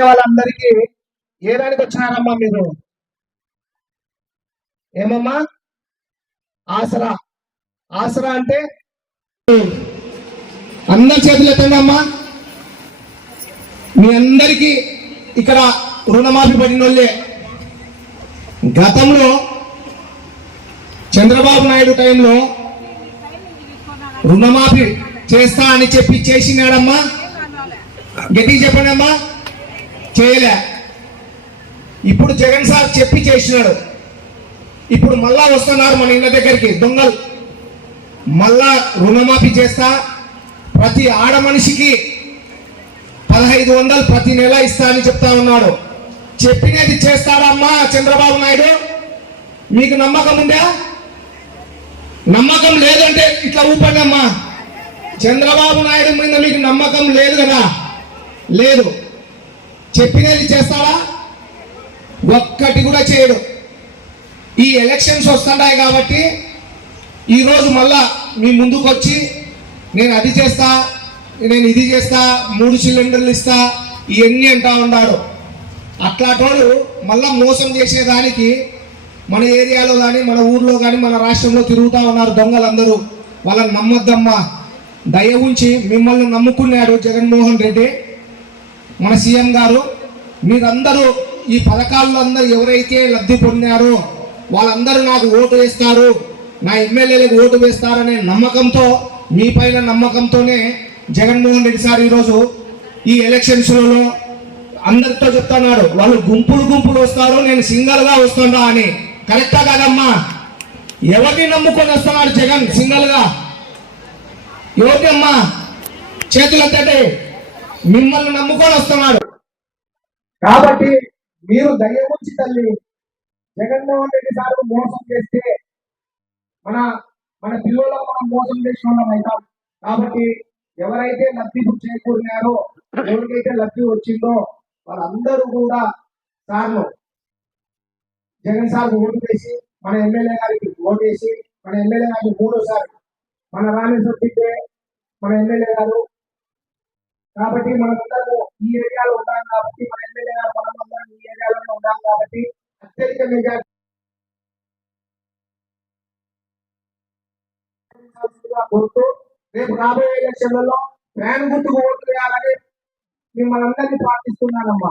వాళ్ళందరికీ ఏదానికి వచ్చినారమ్మా మీరు? ఏమమ్మా? ఆసరా. ఆసరా అంటే? అందరి చేతులు ఎత్తండి అమ్మా మీ అందరికీ ఇక్కడ రుణమాఫీ పడిన వాళ్ళే గతంలో చంద్రబాబు నాయుడు టైంలో రుణమాఫీ చేస్తా అని చెప్పి చేసినాడమ్మా. గట్టి చెప్పండి అమ్మా చేయలే. ఇప్పుడు జగన్ సార్ చెప్పి చేసినాడు. ఇప్పుడు మళ్ళా వస్తున్నారు మన ఇళ్ళ దగ్గరికి దొంగలు. మళ్ళా రుణమాఫీ చేస్తా ప్రతి ఆడ మనిషికి పదహైదు వందలు ప్రతి నెల ఇస్తా అని చెప్తా ఉన్నాడు. చెప్పినది చేస్తాడమ్మా చంద్రబాబు నాయుడు? మీకు నమ్మకం ఉందా? నమ్మకం లేదంటే ఇట్లా ఊపండి అమ్మా. చంద్రబాబు నాయుడు మీద మీకు నమ్మకం లేదు కదా? లేదు. చెప్పినది చేస్తాడా? ఒక్కటి కూడా చేయడు. ఈ ఎలక్షన్స్ వస్తుంటాయి కాబట్టి ఈరోజు మళ్ళా మీ ముందుకు వచ్చి నేను అది చేస్తా నేను ఇది చేస్తా మూడు సిలిండర్లు ఇస్తా ఇవన్నీ అంటా ఉన్నాడు అట్లాంటోడు మళ్ళా మోసం చేసేదానికి మన ఏరియాలో కానీ మన ఊర్లో కానీ మన రాష్ట్రంలో తిరుగుతూ ఉన్నారు దొంగలందరూ. వాళ్ళని నమ్మొద్దమ్మా. దయ ఉంచి మిమ్మల్ని నమ్ముకున్నాడు జగన్మోహన్ రెడ్డి. మన సీఎం గారు మీరందరూ ఈ పథకాల్లో అందరూ ఎవరైతే లబ్ధి పొందారో వాళ్ళందరూ నాకు ఓటు వేస్తారు. నా ఎమ్మెల్యేలకు ఓటు వేస్తారనే నమ్మకంతో మీ పైన నమ్మకంతోనే జగన్మోహన్ రెడ్డి సార్ ఈరోజు ఈ ఎలక్షన్స్లలో అందరితో చెప్తున్నాడు వాళ్ళు గుంపులు గుంపులు వస్తారు నేను సింగల్గా వస్తున్నా అని. కరెక్టా కాదమ్మా? ఎవరిని నమ్ముకొని వస్తున్నాడు జగన్ సింగల్గా? ఎవరికమ్మా చేతులు మిమ్మల్ని నమ్ముకొని వస్తున్నాడు. కాబట్టి మీరు దయ్యముంచి తల్లి జగన్మోహన్ రెడ్డి సార్ మోసం చేస్తే మన మన పిల్లలకు మనం మోసం చేసిన వాళ్ళం అవుతాం. కాబట్టి ఎవరైతే లబ్ధి చేకూరినారో ఎవరికైతే లబ్ధి వచ్చిందో వాళ్ళందరూ కూడా సార్లు జగన్ సార్ ఓటు వేసి మన ఎమ్మెల్యే గారికి ఓటు వేసి మన ఎమ్మెల్యే గారికి మూడోసారి మన రాణి తిట్టే మన ఎమ్మెల్యే గారు కాబట్టి మనమందరము ఈ ఏరియాలో ఉన్నాం కాబట్టి మన ఎమ్మెల్యే గారు మనమందరం ఈ ఏరియాలోనే ఉన్నాం కాబట్టి అత్యధిక మెజార్టీ కోరుతూ రేపు రాబోయే ఎలక్షన్లలో ఫ్యాన్ గుర్తుకు ఓట్లు వేయాలని మిమ్మల్ని అందరినీ ప్రార్థిస్తున్నానమ్మా.